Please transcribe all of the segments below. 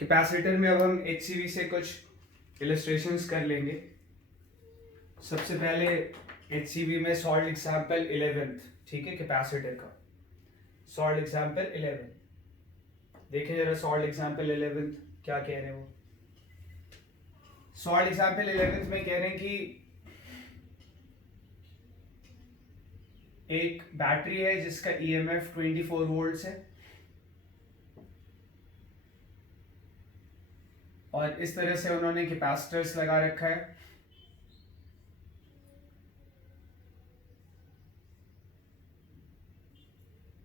Capacitor में अब हम HCV से कुछ इलस्ट्रेशंस कर लेंगे। सबसे पहले HCV में सॉल्ट एग्जाम्पल 11th, ठीक है, कैपेसिटर का सॉल्ट एग्जाम्पल 11। देखें जरा सॉल्ट एग्जाम्पल 11th क्या कह रहे हैं वो। सॉल्ट एग्जाम्पल 11th में कह रहे हैं कि एक बैटरी है जिसका EMF 24 वोल्ट्स है और इस तरह से उन्होंने कैपेसिटर्स लगा रखा है।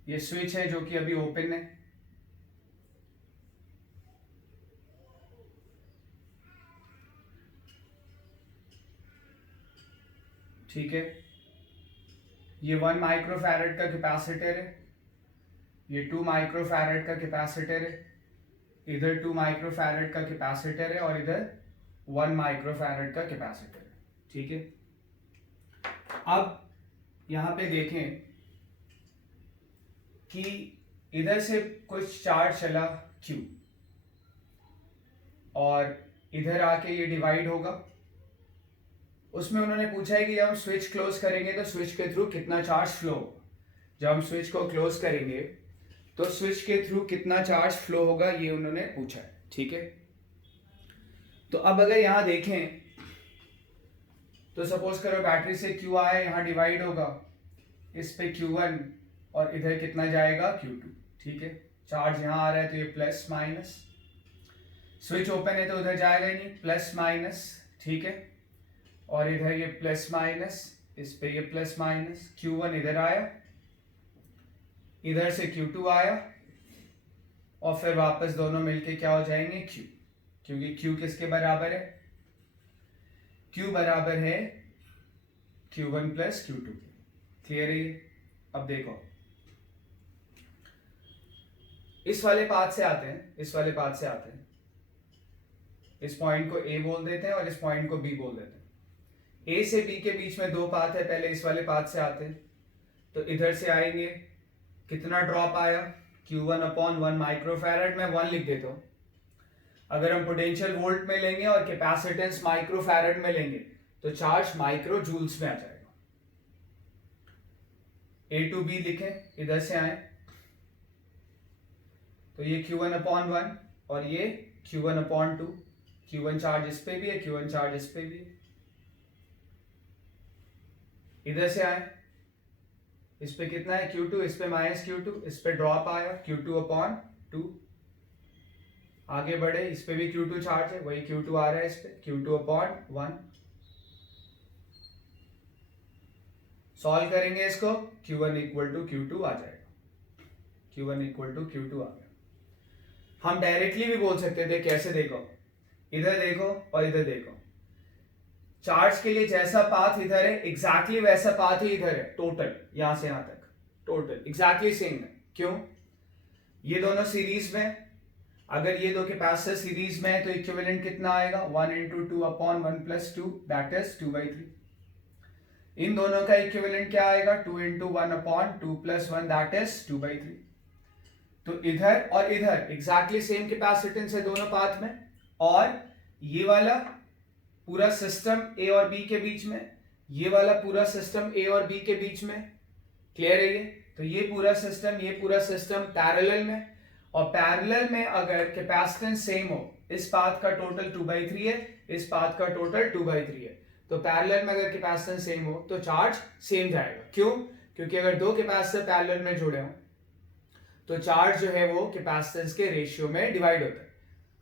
ये स्विच है जो कि अभी ओपन है। ठीक है, ये 1 माइक्रोफैरड का कैपेसिटर है, ये 2 माइक्रोफैरड का कैपेसिटर है, इधर 2 माइक्रोफैरड का कैपेसिटर है और इधर 1 माइक्रोफैरड का कैपेसिटर है। ठीक है, अब यहां पे देखें कि इधर से कुछ चार्ज चला Q और इधर आके ये डिवाइड होगा। उसमें उन्होंने पूछा है कि जब हम स्विच क्लोज करेंगे तो स्विच के थ्रू कितना चार्ज फ्लो होगा। जब हम स्विच को क्लोज करेंगे तो स्विच के थ्रू कितना चार्ज फ्लो होगा, ये उन्होंने पूछा है। ठीक है, तो अब अगर यहां देखें तो सपोज करो बैटरी से Q आया, यहां डिवाइड होगा, इस पे Q1 और इधर कितना जाएगा Q2। ठीक है, चार्ज यहां आ रहा है तो ये प्लस माइनस, स्विच ओपन है तो उधर जाएगा ही नहीं, प्लस माइनस। ठीक है, और इधर ये प्लस माइनस, इस पे ये प्लस माइनस, Q1 इधर आया, इधर से Q2 आया और फिर वापस दोनों मिलके क्या हो जाएंगे Q, क्योंकि Q किसके बराबर है, Q बराबर है Q1 प्लस Q2। क्लियर है ये। अब देखो इस वाले पाथ से आते हैं, इस वाले पाथ से आते हैं, इस पॉइंट को A बोल देते हैं और इस पॉइंट को B बोल देते हैं। A से B के बीच में दो पाथ है, पहले इस वाले पाथ से आते हैं तो इधर से आएंगे, कितना ड्रॉप आया Q1/1 माइक्रोफैरड, में 1 लिख देता हूं। अगर हम पोटेंशियल वोल्ट में लेंगे और कैपेसिटेंस माइक्रोफैरड में लेंगे तो चार्ज माइक्रो जूल्स में आ जाएगा। A to B लिखें, इधर से आए तो ये Q1/1 और ये Q1/2, Q1 चार्ज इस पे भी है, Q1 चार्ज इस पे भी है। इधर से आए, इस पे कितना है Q2, इस पे माइनस Q2, इस पे ड्रॉप आया Q2/2। आगे बढ़े, इस पे भी Q2 चार्ज है, वही Q2 आ रहा है, इस पे Q2/1। सॉल्व करेंगे इसको, Q1 = Q2 आ जाएगा, Q1 = Q2 आ गया। हम डायरेक्टली भी बोल सकते थे, कैसे, देखो इधर देखो और इधर देखो, चार्ज के लिए जैसा पाथ इधर है एग्जैक्टली वैसा पाथ ही इधर है, टोटल यहां से यहां तक टोटल एग्जैक्टली सेम है। क्यों? ये दोनों सीरीज में, अगर ये दो कैपेसिटर सीरीज में है तो इक्विवेलेंट कितना आएगा, 1 × 2/1 + 2 दैट इज 2/3। इन दोनों का इक्विवेलेंट क्या आएगा, 2 × 1/2 + 1 दैट इज 2/3। तो इधर और इधर एग्जैक्टली सेम कैपेसिटेंस है दोनों पाथ में, और ये वाला पूरा सिस्टम A और B के बीच में, ये वाला पूरा सिस्टम A और B के बीच में। क्लियर है ये? तो ये पूरा सिस्टम पैरेलल में, और पैरेलल में अगर कैपेसिटेंस सेम हो, इस पाथ का टोटल 2/3 है, इस पाथ का टोटल 2/3 है, तो पैरेलल में अगर कैपेसिटेंस सेम हो तो चार्ज सेम जाएगा। क्यों? क्योंकि अगर दो कैपेसिटर पैरेलल में जुड़े हो तो चार्ज जो है वो कैपेसिटेंस के रेशियो में डिवाइड होता है।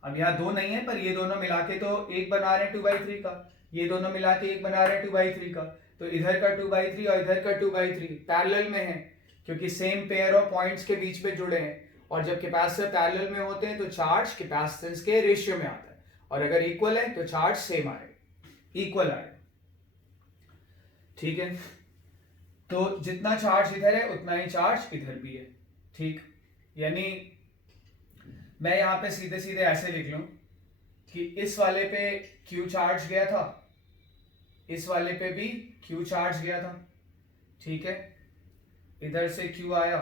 अब यहाँ दो नहीं है, पर ये दोनों मिला के तो एक बना रहे हैं 2/3 का, ये दोनों मिला के एक बना रहे हैं 2/3 का, तो इधर का 2/3 और इधर का 2/3 पैरेलल में है, क्योंकि सेम पेयर ऑफ पॉइंट्स के बीच में जुड़े हैं। और जब कैपेसिटर पैरेलल में होते हैं तो चार्ज कैपेसिटेंस के रेशियो में आता है, और अगर इक्वल है तो चार्ज सेम आएगा, इक्वल आएगा। ठीक है, तो जितना चार्ज इधर है उतना ही चार्ज इधर भी है। ठीक, यानी मैं यहां पे सीधे सीधे ऐसे लिख लूं कि इस वाले पे Q चार्ज गया था, इस वाले पे भी Q चार्ज गया था। ठीक है, इधर से Q आया,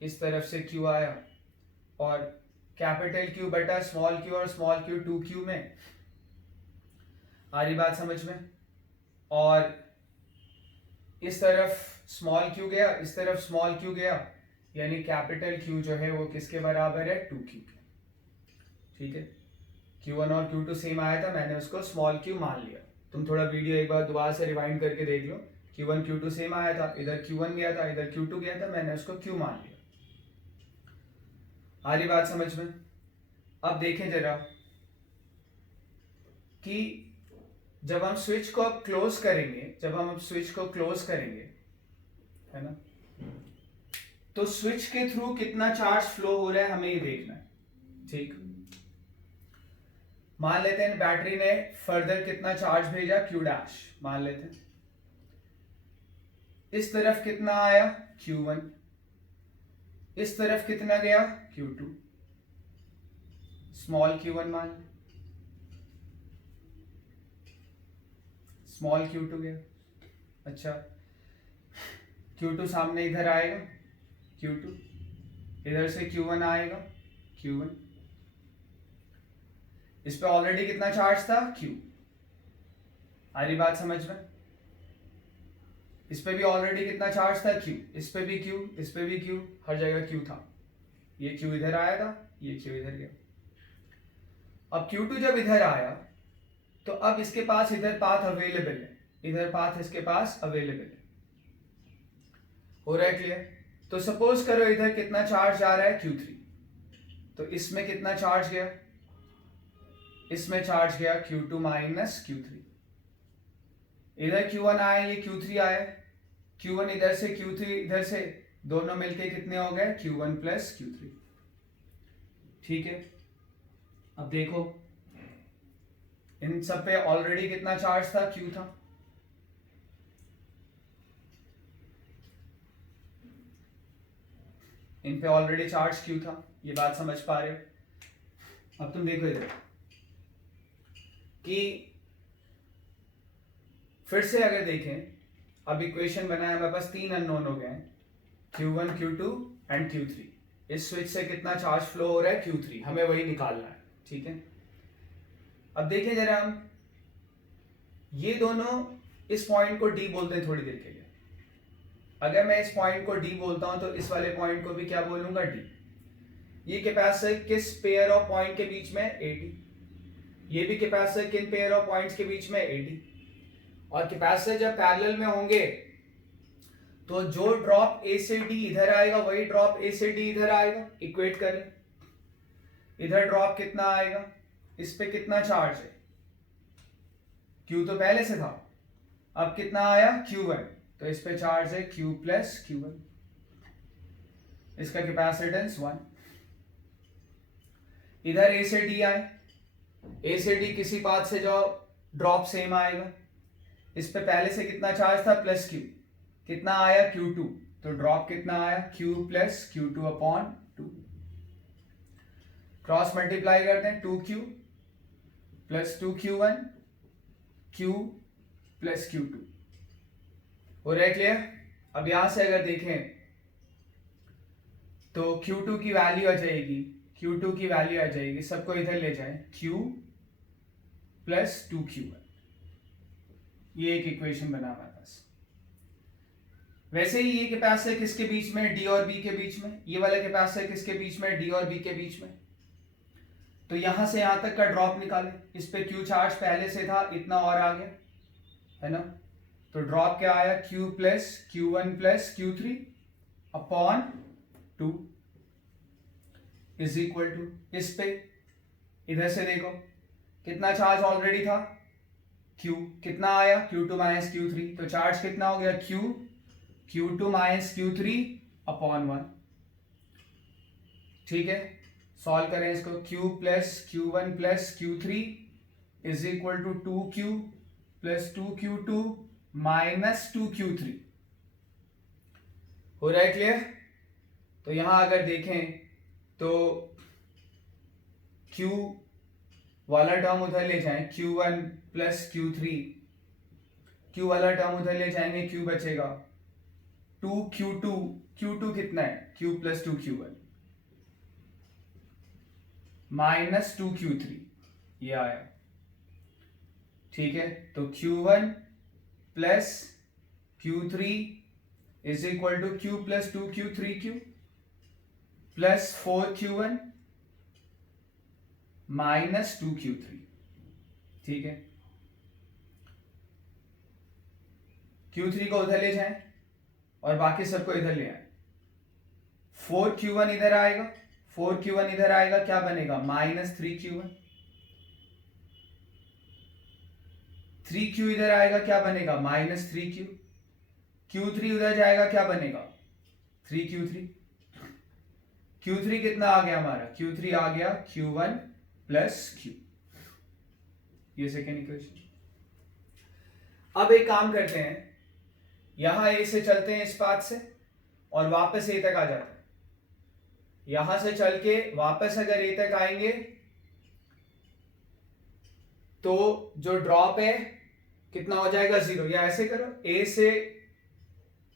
इस तरफ से Q आया, और कैपिटल क्यू बटा स्मॉल क्यू और स्मॉल क्यू 2q में। आ रही बात समझ में? और इस तरफ स्मॉल क्यू गया, इस तरफ स्मॉल क्यू गया, यानी कैपिटल क्यू जो है वो किसके बराबर है? 2q के। ठीक है, q1 और q2 सेम आया था, मैंने उसको स्मॉल q मान लिया। तुम थोड़ा वीडियो एक बार दोबारा से रिवाइंड करके देख लो। q1 q2 सेम आया था, इधर q1 गया था, इधर q2 गया था, मैंने उसको q मान लिया। आ रही बात समझ में? अब देखें जरा कि जब हम स्विच को अब क्लोज करेंगे, जब हम अब स्विच को क्लोज करेंगे, है ना, तो स्विच के थ्रू कितना चार्ज फ्लो हो रहा है हमें ये देखना है। ठीक, मान लेते हैं बैटरी ने फर्दर कितना चार्ज भेजा, Q डैश मान लेते हैं। इस तरफ कितना आया? Q1। इस तरफ कितना गया? Q2। स्मॉल q1 मान, स्मॉल q2 गया। अच्छा, Q2 सामने इधर आएगा, Q2 इधर से Q1 आएगा, Q1। इस पे ऑलरेडी कितना चार्ज था? Q। आ रही बात समझ में? इस पे भी ऑलरेडी कितना चार्ज था? Q। इस पे भी Q, इस पे भी Q, हर जगह Q था। ये Q इधर आया था, ये Q इधर गया। अब Q2 जब इधर आया तो अब इसके पास इधर पाथ अवेलेबल है, इधर पाथ इसके पास अवेलेबल है। हो रहा है क्लियर? तो सपोज करो इधर कितना चार्ज जा रहा है? Q3। तो इसमें कितना चार्ज गया? इसमें चार्ज गया Q2 माइनस Q3। इधर Q1 आया, ये Q3 आया, Q1 इधर से Q3 इधर से, दोनों मिलके कितने हो गए? Q1 plus Q3। ठीक है, अब देखो इन सब पे ऑलरेडी कितना चार्ज था? Q था। इन पे ऑलरेडी चार्ज Q था, ये बात समझ पा रहे हो? अब तुम देखो इधर कि फिर से अगर देखें, अब इक्वेशन बनाया, हमारे पास 3 अननोन हो गए, Q1 Q2 एंड Q3। इस स्विच से कितना चार्ज फ्लो हो रहा है? Q3, हमें वही निकालना है। ठीक है, अब देखें जरा हम, ये दोनों इस पॉइंट को D बोलते हैं थोड़ी देर के लिए। अगर मैं इस पॉइंट को D बोलता हूं तो इस वाले पॉइंट को भी क्या बोलूंगा? D। ये कैपेसिटर किस पेयर ऑफ पॉइंट के बीच में? AD। ये भी कैपेसिटर किन पेयर ऑफ पॉइंट्स के बीच में? AD। और कैपेसिटर जब पैरेलल में होंगे तो जो ड्रॉप A से D इधर आएगा वही ड्रॉप A से D इधर आएगा। इक्वेट करें, इधर ड्रॉप कितना आएगा? इस पे कितना चार्ज है? Q तो पहले से था, अब कितना आया? Q1। तो इस पे चार्ज है Q प्लस Q1, इसका कैपेसिटेंस 1। इधर A से D आए, A से D किसी पाथ से जाओ, ड्रॉप सेम आएगा। इस पे पहले से कितना चार्ज था? प्लस Q, कितना आया? Q2। तो ड्रॉप कितना आया? Q plus Q2 upon 2। Cross multiply करते हैं, 2Q plus 2Q1, Q plus Q2। हो रहा है क्लियर? अब यहां से अगर देखें तो Q2 की वैल्यू आ जाएगी, Q2 की वैल्यू आ जाएगी, सबको इधर ले जाएं, Q प्लस 2Q1। ये एक इक्वेशन बना हमारे पास। वैसे ही ये कैपेसिटर किसके बीच में? D और B के बीच में। ये वाला कैपेसिटर किसके बीच में? D और B के बीच में। तो यहां से यहां तक का ड्रॉप निकालें, इस पे Q चार्ज पहले से था, इतना और आ गया, है ना। तो ड्रॉप क्या आया? Q plus Q1 plus Q3 upon 2 is equal to, इस पे इधर से देखो कितना चार्ज ऑलरेडी था? Q कितना आया? Q2 minus Q3। तो चार्ज कितना हो गया? Q2 minus Q3 upon 1। ठीक है, सॉल्व करें इसको। Q plus Q1 plus Q3 is equal to 2Q plus 2Q2 minus 2Q3। हो रहा है क्लियर? तो यहां अगर देखें तो Q वाला टर्म उधर ले जाएं, Q1 प्लस Q3, Q वाला टर्म उधर ले जाएंगे, Q बचेगा 2Q2, Q2 कितना है? Q plus 2Q1। Minus 2Q3 ये आया, ठीक है। तो Q1 plus Q3 is equal to Q plus 2Q3Q plus 4Q1 minus 2Q3, ठीक है। Q3 को उधर ले जाएं और बाकी सबको इधर ले आए। 4Q1 इधर आएगा, 4Q1 इधर आएगा, क्या बनेगा माइनस 3Q1। 3Q इधर आएगा, क्या बनेगा माइनस 3Q। Q3 उधर जाएगा, क्या बनेगा 3Q3। Q3 कितना आ गया हमारा, Q3 आ गया Q1 प्लस Q, ये सेकेंड इक्वेशन। अब एक काम करते हैं, यहां ए से चलते हैं इस पाथ से और वापस ए तक आ जाते हैं। यहां से चल के वापस अगर ए तक आएंगे तो जो ड्रॉप है कितना हो जाएगा 0, या ऐसे करो ए से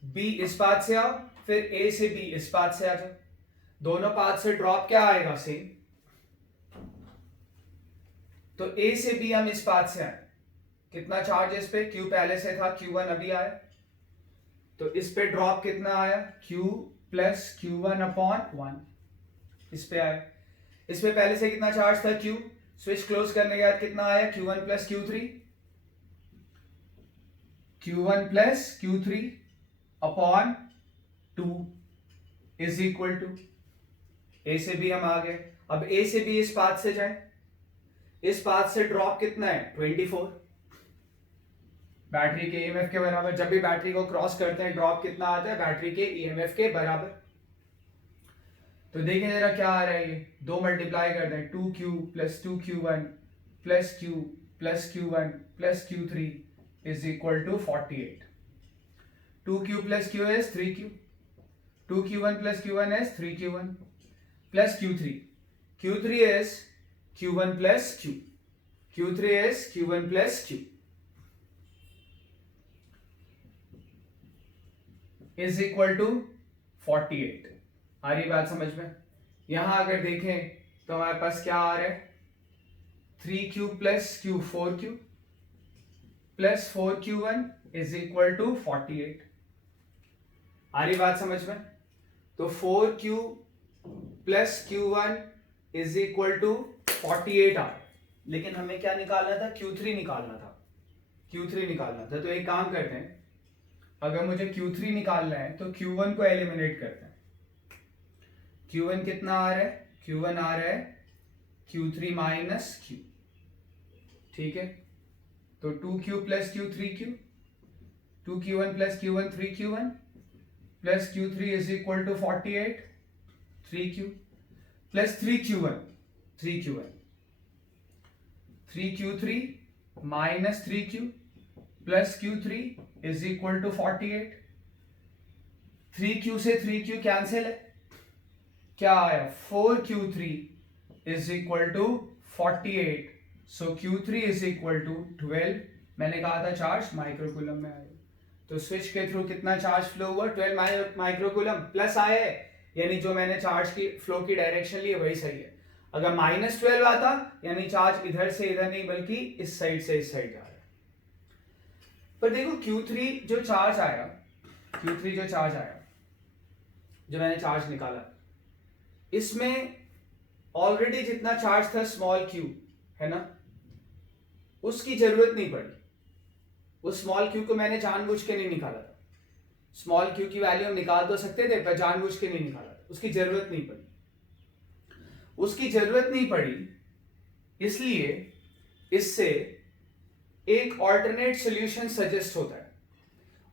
बी इस पाथ से आओ, फिर ए से बी इस पाथ से आ जाओ, दोनों पाथ से ड्रॉप क्या आएगा सेम। तो ए से बी हम इस पाथ से आए, कितना चार्ज इस पे, Q पहले से था, Q1 अभी आया, तो इस पे ड्रॉप कितना आया Q प्लस Q1 अपॉन 1 इस पे आया। इस पे पहले से कितना चार्ज था Q, स्विच क्लोज करने के बाद कितना आया Q1 plus Q3, Q1 plus Q3 upon 2 is equal to, A से बी हम आ गए। अब ए से बी इस पाथ से जाए, इस पाथ से ड्रॉप कितना है 24, बैटरी के ईएमएफ के बराबर। जब भी बैटरी को क्रॉस करते हैं ड्रॉप कितना आता है बैटरी के ईएमएफ के बराबर। तो देखें जरा क्या आ रहा है, ये दो मल्टीप्लाई करते हैं, 2Q plus 2Q1 plus Q plus Q1 plus Q3 is equal to 48। 2Q plus Q is 3Q, 2Q1 plus Q1 is 3Q1 plus Q3, Q3 is Q1 plus Q, Q3 is Q1 plus Q is equal to 48। आ रही बात समझ में। यहां अगर देखें तो हमारे पास क्या आ रहा है 3Q plus Q 4Q plus 4Q1 is equal to 48। आ रही बात समझ में। तो 4Q plus Q1 is equal to 48 आ रहा है, लेकिन हमें क्या निकालना था Q3 निकालना था, Q3 निकालना था। तो एक काम करते हैं, अगर मुझे Q3 निकालना है तो Q1 को एलिमिनेट करते हैं। Q1 कितना आ रहा है, Q1 आ रहा है Q3 माइनस Q, ठीक है। तो 2Q plus Q 3Q, 2Q1 plus Q1 3Q1 plus Q3 is equal to 48, 3Q plus 3Q1 3Q1 3Q3 minus 3Q plus Q3 is equal to 48। 3Q से 3Q cancel है, क्या आया 4Q3 is equal to 48, so Q3 is equal to 12। मैंने कहा था charge microcoulomb में आएगा, तो स्विच के थ्रू कितना चार्ज फ्लो हुआ 12 माइक्रोकूलम प्लस आया है, यानी जो मैंने चार्ज की फ्लो की डायरेक्शन ली है वही सही है। अगर -12 आता यानी चार्ज इधर से इधर नहीं बल्कि इस साइड से इस साइड जा रहा है। पर देखो Q3 जो चार्ज आया, Q3 जो चार्ज आया, जो मैंने चार्ज निकाला, इसमें ऑलरेडी जितना चार्ज था स्मॉल q है ना, उसकी जरूरत नहीं पड़ी। उस स्मॉल q को मैंने जानबूझ के नहीं निकाला था। स्मॉल q की वैल्यू हम निकाल तो सकते थे पर जानबूझ के नहीं निकाला था, उसकी जरूरत नहीं पड़ी। उसकी जरूरत नहीं पड़ी इसलिए इससे एक ऑल्टरनेट सॉल्यूशन सजेस्ट होता है,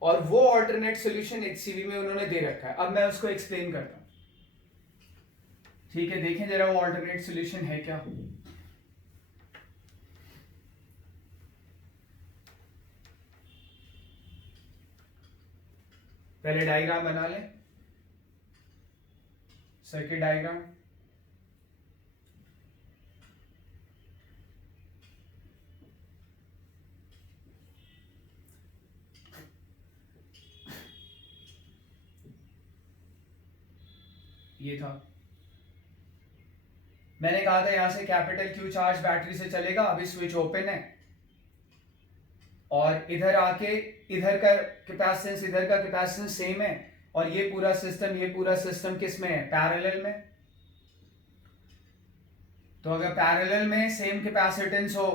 और वो ऑल्टरनेट सॉल्यूशन HCV में उन्होंने दे रखा है। अब मैं उसको एक्सप्लेन करता हूं, ठीक है। देखें जरा वो ऑल्टरनेट सॉल्यूशन है क्या। पहले डायग्राम बना लें, सर्किट डायग्राम। ये था, मैंने कहा था यहां से कैपिटल क्यू चार्ज बैटरी से चलेगा, अभी स्विच ओपन है और इधर आके इधर का कैपेसिटेंस सेम है और ये पूरा सिस्टम किस में है, पैरेलल में। तो अगर पैरेलल में सेम कैपेसिटेंस हो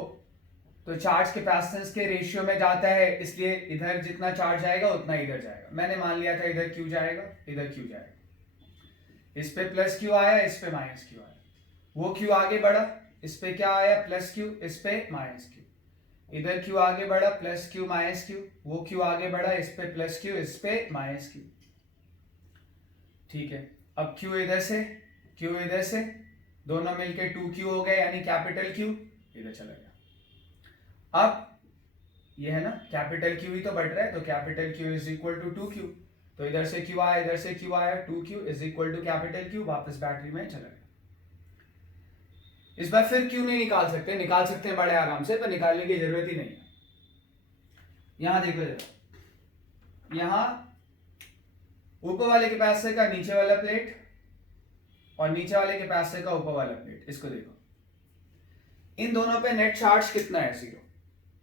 तो चार्ज कैपेसिटेंस के रेशियो में जाता है, इसलिए इधर जितना चार्ज आएगा उतना इधर जाएगा। मैंने मान लिया था इधर क्यू जाएगा, इधर क्यू जाएगा, इस पे प्लस क्यू आया, इस पे माइनस क्यू आया, वो क्यू आगे बढ़ा, इस पे क्या आया प्लस क्यू, इस पे माइनस क्यू, इधर क्यू आगे बढ़ा प्लस क्यू माइनस क्यू, वो क्यू आगे बढ़ा, इस पे प्लस क्यू, इस पे माइनस क्यू। ठीक है, अब क्यू इधर से दोनों मिलके 2Q हो गए, यानी कैपिटल क्यू इधर चला गया। अब ये है ना कैपिटल क्यू ही तो बढ़ रहा है, तो capital Q is equal to 2Q, तो इधर से क्यू आया, इधर से क्यू आया, 2Q is equal to capital Q, वापस बैटरी में चला गया। इस बार फिर क्यू नहीं निकाल सकते हैं बड़े आराम से, पर निकालने की जरूरत ही नहीं है। यहां देखो जरा, यहां ऊपर वाले कैपेसिटर का नीचे वाला प्लेट और नीचे वाले कैपेसिटर का ऊपर वाला प्लेट, इसको देखो, इन दोनों पे नेट चार्ज कितना है, 0,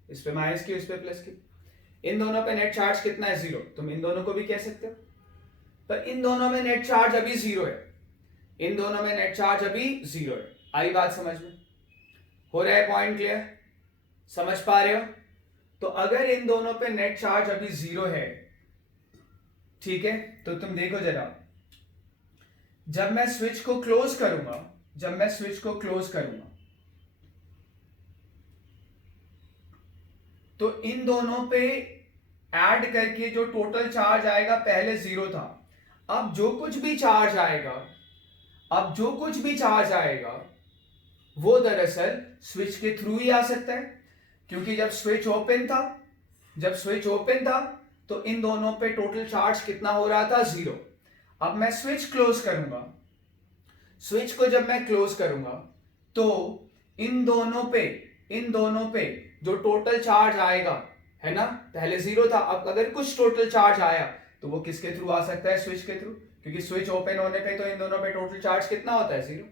इस पे माइनस क्यू, इस पे प्लस क्यू, इन दोनों पे नेट चार्ज कितना है, 0। तुम इन दोनों को भी कह सकते हो, पर इन दोनों में नेट चार्ज अभी 0 है, इन दोनों में नेट चार्ज अभी 0 है। आई बात समझ में, हो रहा है पॉइंट क्लियर, समझ पा रहे हो? तो अगर इन दोनों पे नेट चार्ज अभी 0 है, ठीक है, तो तुम देखो जरा, जब मैं स्विच को क्लोज करूंगा, तो इन दोनों पे ऐड करके जो टोटल चार्ज आएगा, पहले 0 था, अब जो कुछ भी चार्ज आएगा वो दरअसल स्विच के थ्रू ही आ सकता है, क्योंकि जब स्विच ओपन था तो इन दोनों पे टोटल चार्ज कितना हो रहा था, 0। अब मैं स्विच को जब मैं क्लोज करूंगा तो इन दोनों पे जो टोटल चार्ज आएगा, है ना, पहले 0 था, अब अगर कुछ टोटल चार्ज आया तो वो किसके थ्रू आ सकता है, स्विच के थ्रू, क्योंकि स्विच ओपन होने पे तो इन दोनों पे टोटल चार्ज कितना होता है, 0।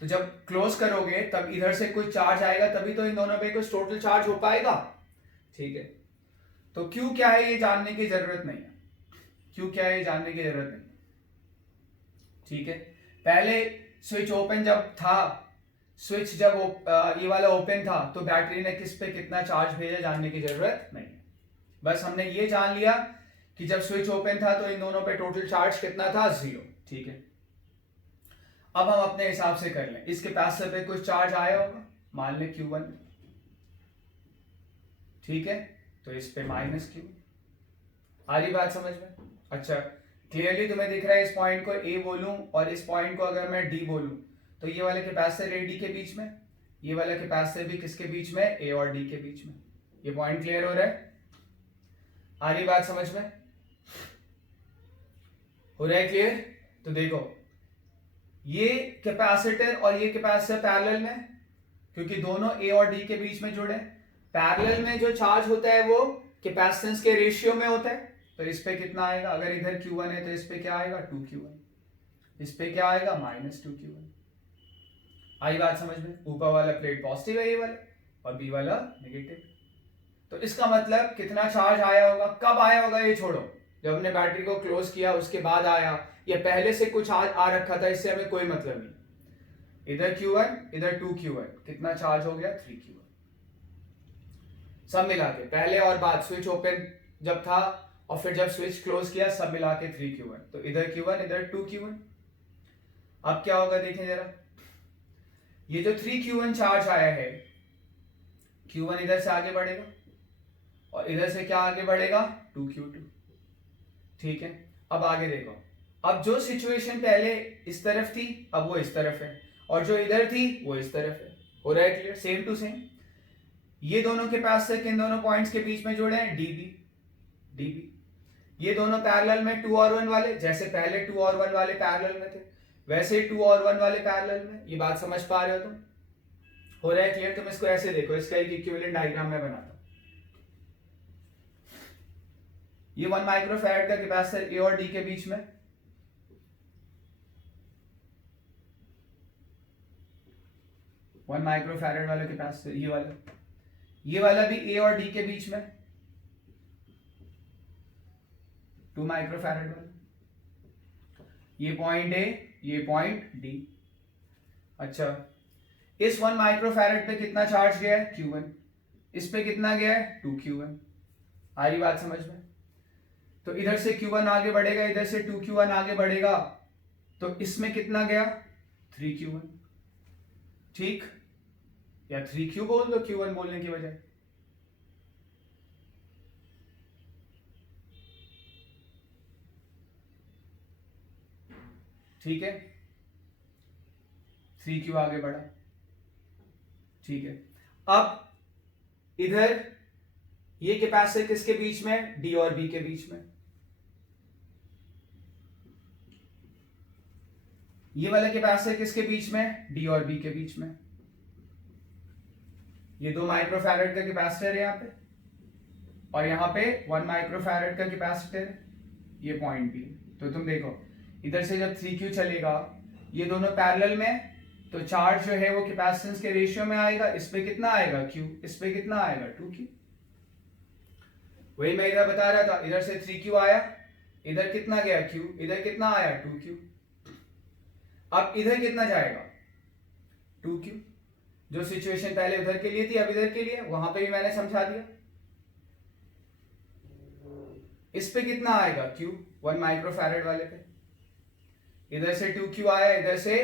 तो जब क्लोज करोगे तब इधर से कोई चार्ज आएगा, तभी तो इन दोनों पे कुछ टोटल चार्ज हो पाएगा। ठीक है, तो क्यू क्या है ये जानने की जरूरत नहीं है, ठीक है। पहले स्विच जब ये वाला ओपन था तो बैटरी ने किस पे कितना चार्ज भेजा जानने की जरूरत नहीं है, बस हमने ये जान लिया कि जब स्विच ओपन था तो इन दोनों पे टोटल चार्ज कितना था, 0। ठीक है, अब हम अपने हिसाब से कर लें, इस कैपेसिटर पे कुछ चार्ज आया होगा, मान लें Q1, ठीक है, तो इस पे माइनस Q। आ रही बात समझ में? अच्छा, क्लियरली तुम्हें दिख रहा है, इस पॉइंट को A बोलूं और इस पॉइंट को अगर मैं D बोलूं, तो ये वाला कैपेसिटर A D के बीच में, ये वाला कैपेसिटर भी किसके बीच में, A और D के बीच में। ये पॉइंट क्लियर हो रहा है? आ रही बात समझ में? हो रहा है क्लियर? तो देखो, ये कैपेसिटर और ये कैपेसिटर पैरेलल में, क्योंकि दोनों A और D के बीच में जुड़े। पैरेलल में जो चार्ज होता है वो कैपेसिटेंस के रेशियो में होता है, तो इस पे कितना आएगा, अगर इधर Q1 है तो इस पे क्या आएगा, 2Q1, इस पे क्या आएगा, -2Q1। आई बात समझ में? ऊपर वाला प्लेट पॉजिटिव है ये वाला, और बी वाला नेगेटिव। तो इसका मतलब कितना चार्ज आया होगा, कब आया होगा ये छोड़ो, जब हमने बैटरी को क्लोज किया उसके बाद आया, या पहले से कुछ आ रखा था, इससे हमें कोई मतलब नहीं। इधर Q1 इधर 2Q1, कितना चार्ज हो गया, 3Q1। सब मिला के पहले और बाद, स्विच ओपन जब था और फिर जब स्विच क्लोज किया, सब मिला के 3Q1, तो इधर Q1 इधर 2Q1। अब क्या होगा देखें जरा, ये जो 3Q1 चार्ज आया है, Q1 इधर से आगे बढ़ेगा और इधर से क्या आगे बढ़ेगा, 2Q2। ठीक है, अब आगे देखो, अब जो सिचुएशन पहले इस तरफ थी अब वो इस तरफ है, और जो इधर थी वो इस तरफ है। हो रहा है क्लियर? Same to same. ये दोनों कैपेसिटर किन दोनों पॉइंट्स के बीच में जुड़े हैं, डीबी। ये दोनों पैरेलल में 2 और 1 वाले, जैसे पहले 2 और 1 वाले पैरेलल में थे, वैसे 2 और 1 वाले पैरेलल में। ये बात समझ पा रहे हो तुम? हो रहा है क्लियर? तुम इसको ऐसे देखो, इसका एक इक्विवेलेंट डायग्राम मैं बनाता हूं। ये 1 माइक्रोफैराड का कैपेसिटर ए और डी के बीच में, 1 माइक्रोफैरेड वाला कैपेसिटर, ये वाला भी ए और डी के बीच में, 2 माइक्रोफैरेड वाला, ये पॉइंट ए, ये पॉइंट डी। अच्छा, इस 1 माइक्रोफैरेड पे कितना चार्ज गया है, Q1, इस पे कितना गया है, 2Q1। आ रही बात समझ में? तो इधर से Q1 आगे बढ़ेगा, इधर से 2Q1 आगे बढ़ेगा, तो इसमें कितना गया, 3Q1। ठीक, या 3Q बोल दो Q1 बोलने की बजाय। ठीक है, 3Q आगे बढ़ा। ठीक है, अब इधर ये कैपेसिटर किसके बीच में, डी और बी के बीच में। ये वाला कैपेसिटर किसके बीच में, डी और बी के बीच में। ये 2 माइक्रोफैरेड का कैपेसिटर है यहाँ पे, और यहाँ पे 1 माइक्रोफैरेड का कैपेसिटर है, ये पॉइंट बी। तो तुम देखो इधर से जब 3Q चलेगा, ये दोनों पैरेलल में, तो चार्ज जो है वो कैपेसिटेंस के रेशियो में आएगा। इस पे कितना आएगा, Q, इस पे कितना आएगा, 2Q। वही मैं इधर बता रहा था, इधर से 3Q आया, इधर कितना गया, Q, इधर कितना आया, 2Q। अब इधर कितना जाएगा, 2Q। जो सिचुएशन पहले उधर के लिए थी, अब इधर के लिए, वहां पे भी मैंने समझा दिया। इस पे कितना आएगा, Q, 1 माइक्रोफैरेड वाले पे, इधर से 2Q आया, इधर से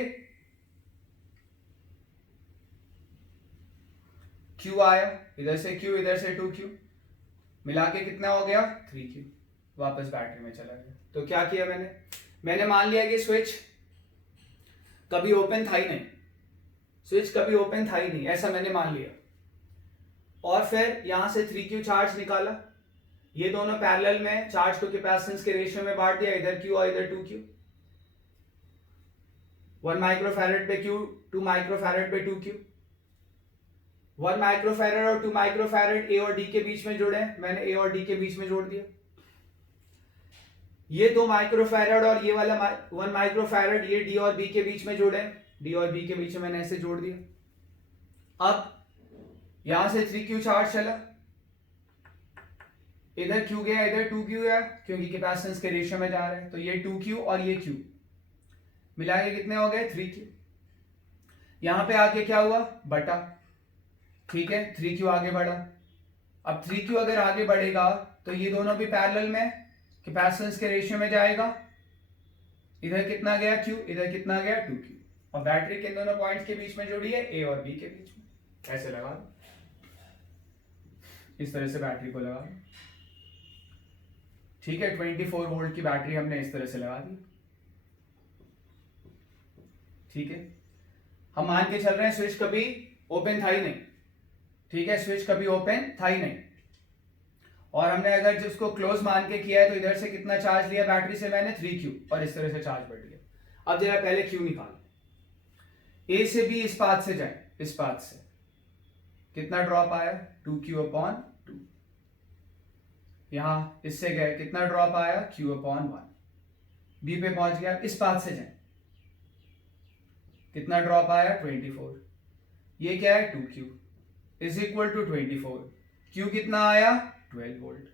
Q आया, इधर से Q, इधर से 2Q, मिला के कितना हो गया, 3Q। वापस बैटरी में चला गया। तो क्या किया मैंने मान लिया कि स्विच कभी ओपन था ही नहीं, स्विच कभी ओपन था ही नहीं, ऐसा मैंने मान लिया। और फिर यहां से 3Q चार्ज निकाला, ये दोनों पैरेलल में चार्ज को कैपेसिटेंस के रेशियो में बांट दिया, इधर Q और इधर 2Q। 1 माइक्रोफैरेड पे Q, 2 माइक्रोफैरेड पे 2Q। 1 माइक्रोफैरेड और 2 माइक्रोफैरेड ए और डी के बीच में जुड़े हैं, मैंने ए और डी के बीच में जोड़ दिया। ये 2 माइक्रोफैरेड और ये वाला 1 माइक्रोफैरेड, ये डी और बी के बीच में जुड़े हैं, डी और बी के बीच में मैंने ऐसे जोड़ दिया। अब यहां से 3Q चार्ज चला, इधर Q गया, इधर 2Q गया, क्योंकि कैपेसिटेंस के रेशियो में जा रहे हैं। तो ये 2Q और ये Q मिला के कितने हो गए, 3Q। यहां पे आके क्या हुआ, बटा। ठीक है, 3Q आगे बढ़ा। अब 3Q अगर आगे बढ़ेगा तो ये दोनों भी पैरेलल में कैपेसिटेंस के रेशियो में जाएगा। इधर कितना गया, Q, इधर कितना गया, 2Q। और बैटरी किन दोनों पॉइंट्स के बीच में जुड़ी है, ए और बी के बीच में। ऐसे लगा दो, इस तरह से बैटरी को लगा दो। ठीक है, 24 वोल्ट की बैटरी हमने इस तरह से लगा दी। ठीक है, हम मान के चल रहे हैं स्विच कभी ओपन था ही नहीं। ठीक है, स्विच कभी ओपन था ही नहीं, और हमने अगर जिसको क्लोज मान के किया है, तो इधर से कितना चार्ज लिया बैटरी से मैंने, 3Q, और इस तरह से चार्ज बढ़ गया। अब जरा पहले Q निकाल, ए से बी इस पाथ से जाए, इस पाथ से कितना ड्रॉप आया, 2Q/2। यहां इससे गए, कितना ड्रॉप आया, Q/1। बी पे पहुंच गया, इस पाथ से जाए, कितना ड्रॉप आया, 24। ये क्या है, 2Q is equal to 24। Q कितना आया, 12 वोल्ट।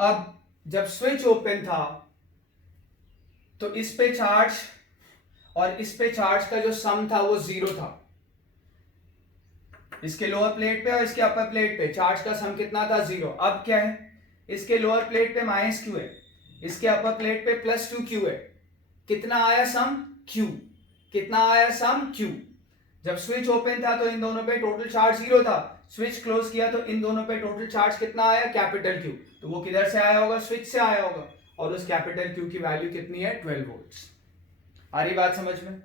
अब जब स्विच ओपन था तो इस पे चार्ज और इस पे चार्ज का जो सम था वो 0 था। इसके लोअर प्लेट पे और इसके अपर प्लेट पे चार्ज का सम कितना था, 0। अब क्या है, इसके लोअर प्लेट पे -Q है, इसके अपर प्लेट पे +2Q है। कितना आया सम, Q। कितना आया सम, Q। जब स्विच ओपन था तो इन दोनों पे टोटल चार्ज 0 था, स्विच क्लोज किया तो इन दोनों पे टोटल चार्ज कितना आया, कैपिटल Q। तो वो किधर से आया होगा, स्विच से आया होगा, और उस कैपिटल Q की वैल्यू कितनी है, 12 वोल्ट्स। आ रही बात समझ में?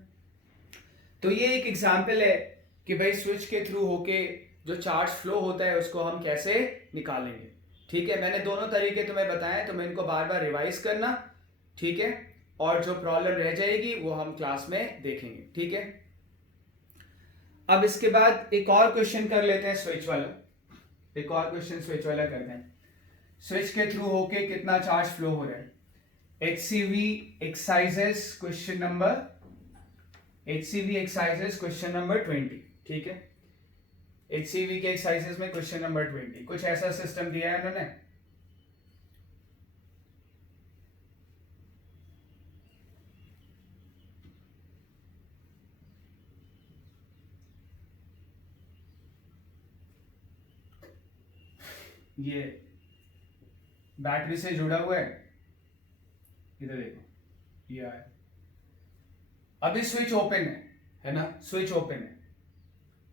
तो ये एक एग्जांपल है कि भाई स्विच के थ्रू होके जो चार्ज फ्लो होता है उसको हम कैसे निकालेंगे। ठीक है, मैंने दोनों तरीके तुम्हें बताए, तो मैं इनको बार बार रिवाइज करना। ठीक है, और जो प्रॉब्लम रह जाएगी वो हम क्लास में देखेंगे। ठीक है, अब इसके बाद एक और क्वेश्चन कर लेते हैं स्विच वाला, एक और क्वेश्चन स्विच वाला करते हैं। स्विच के थ्रू होके कितना चार्ज फ्लो हो रहा है, HCV exercises question number HCV exercises question number 20, ठीक है। HCV के एक्सरसाइजेस में क्वेश्चन नंबर 20 कुछ ऐसा सिस्टम दिया है इन्होंने, ये बैटरी से जुड़ा हुआ है, इधर देखो ये आया, अभी स्विच ओपन है ना, स्विच ओपन है,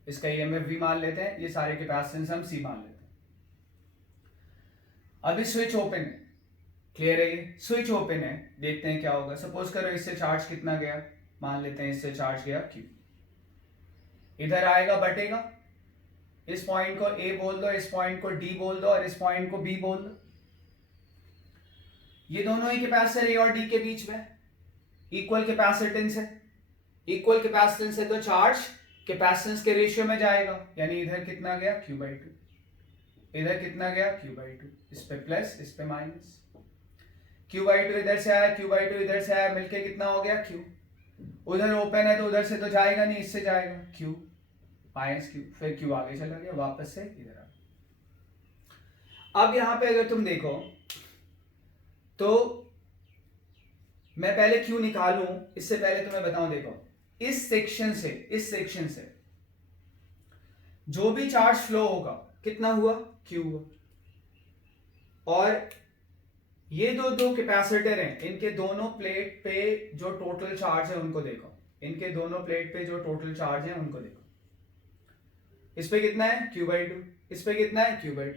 इसका ईएमएफ भी मान लेते हैं, ये सारे कैपेसिटेंस हम सी मान लेते हैं। अभी स्विच ओपन है, क्लियर है, ये स्विच ओपन है, देखते हैं क्या होगा। सपोज करो इससे चार्ज कितना गया, मान लेते हैं इससे चार्ज गया Q, इधर आएगा बटेगा, इस पॉइंट को A बोल दो, इस पॉइंट को D बोल दो और इस पॉइंट को B बोल दो। ये दोनों ही कैपेसिटर A और D के बीच में इक्वल कैपेसिटेंस है, इक्वल कैपेसिटेंस है तो चार्ज कैपेसिटेंस के रेशियो में जाएगा, यानी इधर कितना गया Q/2, इधर कितना गया Q/2, इस पे प्लस इस पे माइनस, Q/2 इधर से आया, Q/2 इधर से आया, मिलके कितना हो गया Q, उधर ओपन है तो उधर से तो जाएगा नहीं, इससे जाएगा Q माइनस Q, फिर Q आगे चला गया, वापस से इधर आ गया। अब यहां पे अगर तुम देखो तो मैं पहले Q निकालूं, इससे पहले तुम्हें बताऊं, देखो इस सेक्शन से जो भी चार्ज फ्लो होगा कितना हुआ Q हुआ, और ये दो कैपेसिटर हैं, इनके दोनों प्लेट पे जो टोटल चार्ज है उनको देखो, इनके दोनों प्लेट पे जो टोटल चार्ज है उनको देखो, इस पे कितना है Q/2, इस पे कितना है Q/2,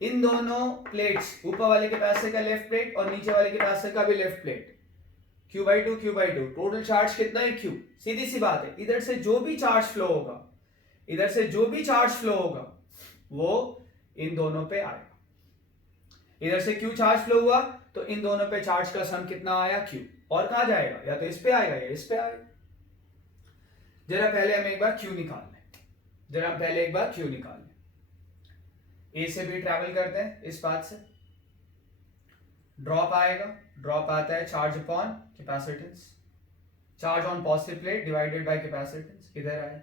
इन दोनों प्लेट्स, ऊपर वाले कैपेसिटर का लेफ्ट प्लेट और नीचे वाले कैपेसिटर का भी left plate, Q/2 total charge कितना है Q, सीधी सी बात है, इधर से जो भी चार्ज फ्लो होगा, इधर से जो भी चार्ज फ्लो होगा वो इन दोनों पे आएगा, इधर से Q चार्ज फ्लो हुआ तो इन दोनों पे चार्ज का सम कितना आया Q, और कहां जाएगा, या तो इस पे आएगा या इस पे आएगा। जरा पहले हम एक बार Q निकाल लें, A से B ट्रैवल करते हैं, इस पाथ से ड्रॉप आएगा, ड्रॉप आता है charge upon capacitance, charge on positive plate divided by capacitance, इधर आए,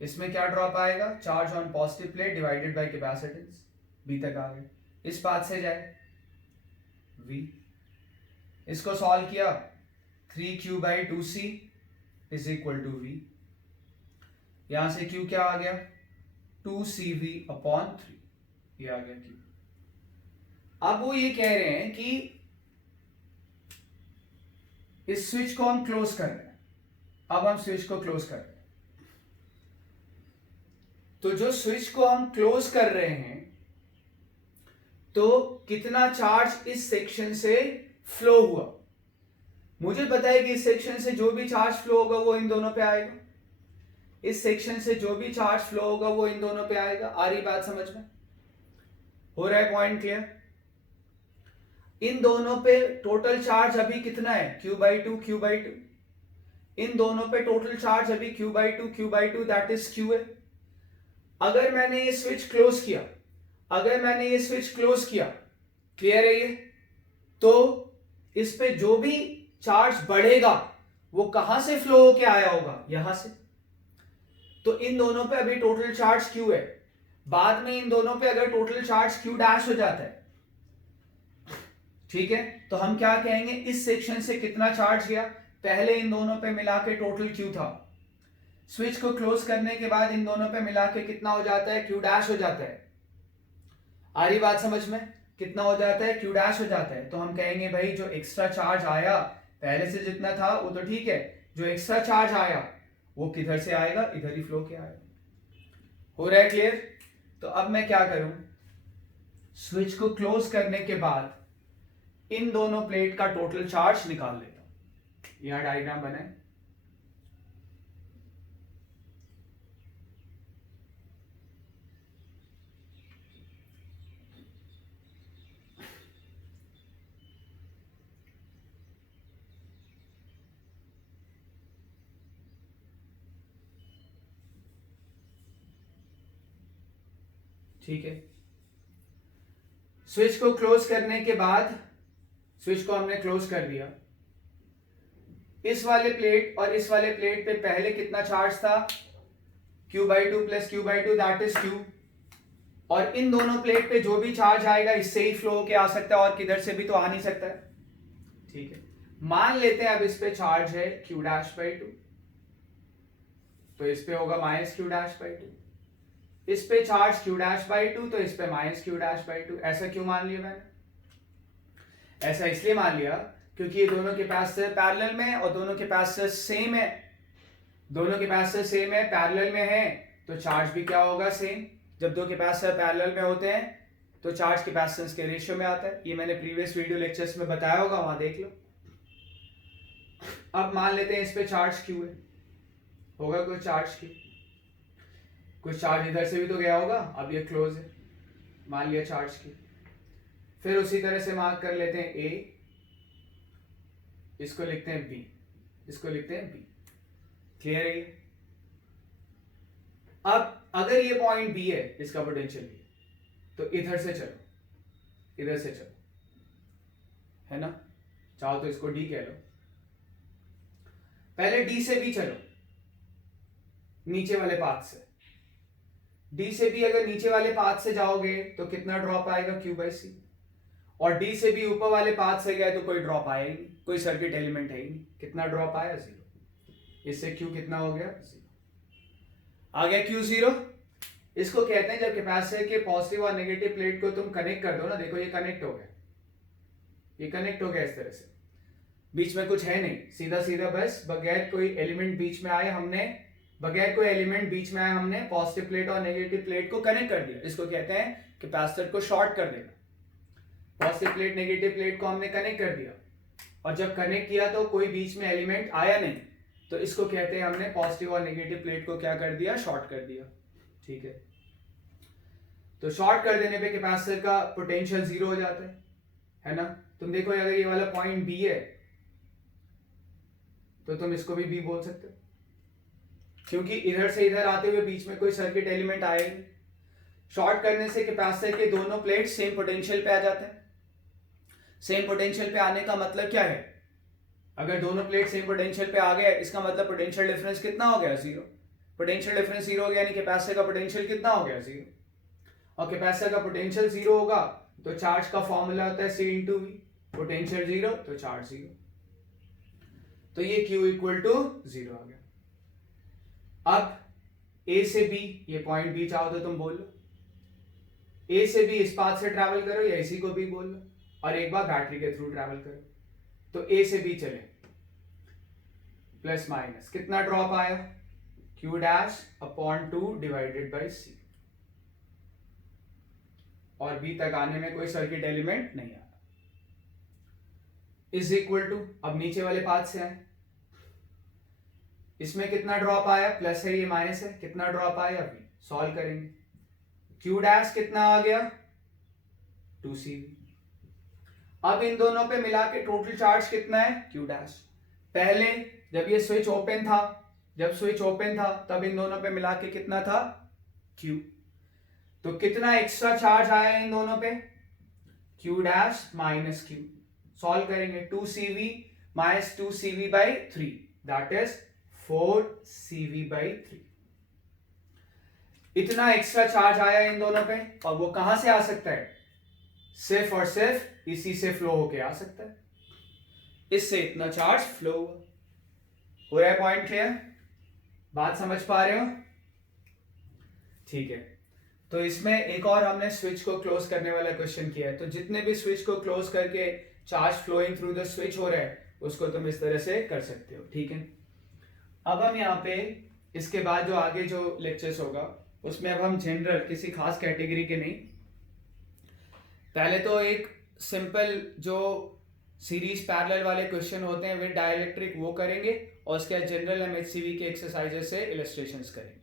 इसमें क्या ड्रॉप आएगा, charge on positive plate divided by capacitance, B तक आ गए, इस पाथ से जाए V, इसको सॉल्व किया 3Q/2C is equal to V, यहां से Q क्या आ गया 2CV/3, ये आ गया Q। अब वो ये कह रहे हैं कि इस स्विच को हम क्लोज कर रहे हैं, अब हम स्विच को क्लोज कर रहे हैं, तो जो स्विच को हम क्लोज कर रहे हैं तो कितना चार्ज इस सेक्शन से फ्लो हुआ, मुझे पता है कि इस सेक्शन से जो भी चार्ज फ्लो होगा वो इन दोनों पे आएगा, इस सेक्शन से जो भी चार्ज फ्लो होगा वो इन दोनों पे आएगा। आ रही बात समझ में, हो रहा है पॉइंट क्लियर। इन दोनों पे टोटल चार्ज अभी कितना है Q/2 इन दोनों पे टोटल चार्ज अभी Q/2 दैट इज Q है। अगर मैंने ये स्विच क्लोज किया, क्लियर है ये, तो इस पे जो भी चार्ज बढ़ेगा वो कहां से फ्लो होके आया होगा, यहां से, तो इन दोनों पे अभी टोटल चार्ज Q है, बाद में इन दोनों पे अगर टोटल चार्ज Q' हो जाता है, ठीक है, तो हम क्या कहेंगे, इस सेक्शन से कितना चार्ज गया, पहले इन दोनों पे मिला के टोटल Q था, स्विच को क्लोज करने के बाद इन दोनों पे मिला के कितना हो जाता है Q' हो जाता है। आ रही बात समझ में, कितना हो जाता है Q' हो जाता है, तो हम कहेंगे भाई जो एक्स्ट्रा चार्ज आया पहले से जितना था वो तो ठीक है, जो एक्स्ट्रा चार्ज आया वो किधर से आएगा, इधर ही फ्लो के आएगा। हो रहा है क्लियर। तो अब मैं क्या करूं, स्विच को क्लोज करने के बाद इन दोनों प्लेट का टोटल चार्ज निकाल लेता हूं, यहां डायग्राम बना है, ठीक है। स्विच को क्लोज करने के बाद, स्विच को हमने क्लोज कर दिया, इस वाले प्लेट और इस वाले प्लेट पे पहले कितना चार्ज था, Q/2 plus Q/2 that is Q, और इन दोनों प्लेट पे जो भी चार्ज आएगा इससे ही फ्लो होके आ सकता है और किधर से भी तो आ नहीं सकता है, ठीक है। मान लेते हैं अब इस पे चार्ज है Q'/2, तो इस पे होगा -Q'/2, इस पे चार्ज Q'/2 तो इस पे -Q'/2। ऐसा क्यों मान लिया मैंने? ऐसा इसलिए मान लिया क्योंकि ये दोनों कैपेसिटर पैरेलल में है और दोनों कैपेसिटर सेम है, दोनों कैपेसिटर सेम है, पैरेलल में है, तो चार्ज भी क्या होगा, सेम। जब दो कैपेसिटर पैरेलल में होते हैं तो चार्ज कैपेसिटेंस के रेशियो में आता है, ये मैंने प्रीवियस वीडियो लेक्चर्स में बताया होगा, वहां देख लो। अब मान लेते हैं इस पे चार्ज Q है, होगा कोई चार्ज Q, कुछ चार्ज इधर से भी तो गया होगा, अब ये क्लोज है, मान लिया चार्ज Q। फिर उसी तरह से मार्क कर लेते हैं A, इसको लिखते हैं B, इसको लिखते हैं B, क्लियर है ये? अब अगर ये पॉइंट B है, इसका पोटेंशियल B, तो इधर से चलो, इधर से चलो, है ना, चाहो तो इसको D कह लो। पहले D से B चलो, नीचे वाले पाथ से, D से B अगर नीचे वाले पाथ से जाओगे तो कितना ड्रॉप आएगा, Q/C, और D से B ऊपर वाले पाथ से गए तो कोई ड्रॉप आया ही नहीं, कोई सर्किट एलिमेंट है ही नहीं, कितना ड्रॉप आया, 0। इससे Q कितना हो गया, 0 आ गया, Q0। इसको कहते हैं जब कैपेसिटर के पॉजिटिव और नेगेटिव प्लेट को तुम कनेक्ट कर दो ना, देखो ये कनेक्ट हो गया, ये कनेक्ट हो गया इस तरह से, बीच में कुछ है नहीं, सीधा सीधा बस बगैर कोई एलिमेंट बीच में आए हमने, बगैर कोई एलिमेंट बीच में आए हमने पॉजिटिव प्लेट और नेगेटिव प्लेट को कनेक्ट कर दिया। इसको कहते हैं कैपेसिटर को शॉर्ट कर देना। पॉजिटिव प्लेट नेगेटिव प्लेट को हमने कनेक्ट कर दिया, और जब कनेक्ट किया तो कोई बीच में एलिमेंट आया नहीं, तो इसको कहते हैं हमने पॉजिटिव और नेगेटिव प्लेट को क्या कर दिया, शॉर्ट कर दिया, ठीक है। तो शॉर्ट कर देने पे कैपेसिटर का पोटेंशियल 0 हो जाता है ना। तुम देखो अगर ये वाला पॉइंट B है तो तुम इसको भी B बोल सकते हो, क्योंकि इधर से इधर आते हुए बीच में कोई सर्किट एलिमेंट आया ही नहीं। शॉर्ट करने से कैपेसिटर के दोनों प्लेट सेम पोटेंशियल पे आ जाते हैं। सेम पोटेंशियल पे आने का मतलब क्या है, अगर दोनों प्लेट सेम पोटेंशियल पे आ गए इसका मतलब पोटेंशियल डिफरेंस कितना हो गया, 0। पोटेंशियल डिफरेंस 0 हो गया, यानी कैपेसिटर का पोटेंशियल कितना हो गया, 0। और कैपेसिटर का पोटेंशियल 0 होगा तो चार्ज का फॉर्मूला होता है C/V, पोटेंशियल 0 तो चार्ज 0, तो ये Q = 0 आ गया। अब A से B, ये पॉइंट B चाहो तो तुम बोल लो, A से B इस पाथ से ट्रैवल करो या इसी को भी बोल लो, और एक बार बैटरी के थ्रू ट्रैवल करो, तो A से B चले, प्लस माइनस कितना ड्रॉप आया, Q'/2 डिवाइडेड बाई C, और B तक आने में कोई सर्किट एलिमेंट नहीं आया, इज इक्वल टू, अब नीचे वाले पाथ से आए, इसमें कितना ड्रॉप आया, प्लस है ये माइनस है, कितना ड्रॉप आया, B सॉल्व करेंगे, Q' कितना आ गया, 2CV। अब इन दोनों पे मिला के टोटल चार्ज कितना है, Q'। पहले जब ये स्विच ओपन था, जब स्विच ओपन था तब इन दोनों पे मिला के कितना था, Q, तो कितना एक्स्ट्रा चार्ज आया इन दोनों पे, Q' माइनस Q, सॉल्व करेंगे, 2CV minus 2CV/3 that is 4CV/3। इतना एक्स्ट्रा चार्ज आया इन दोनों पे, और वो कहां से आ सकता है, सिर्फ और सिर्फ इसी से फ्लो होके आ सकता है, इससे इतना चार्ज फ्लो हुआ। हो रहा है पॉइंट क्लियर, बात समझ पा रहे हो, ठीक है। तो इसमें एक और हमने स्विच को क्लोज करने वाला क्वेश्चन किया है, तो जितने भी स्विच को क्लोज करके charge flowing through the switch हो रहा है उसको तुम इस तरह से कर सकते हो, ठीक है। अब हम यहाँ पे इसके बाद जो आगे जो लेक्चर्स होगा उसमें अब हम जनरल किसी खास कैटेगरी के नहीं, पहले तो एक सिंपल जो सीरीज पैरेलल वाले क्वेश्चन होते हैं विद डाइलेक्ट्रिक वो करेंगे, और उसके बाद जनरल हम HCV के एक्सरसाइजेस से इलस्ट्रेशंस करेंगे।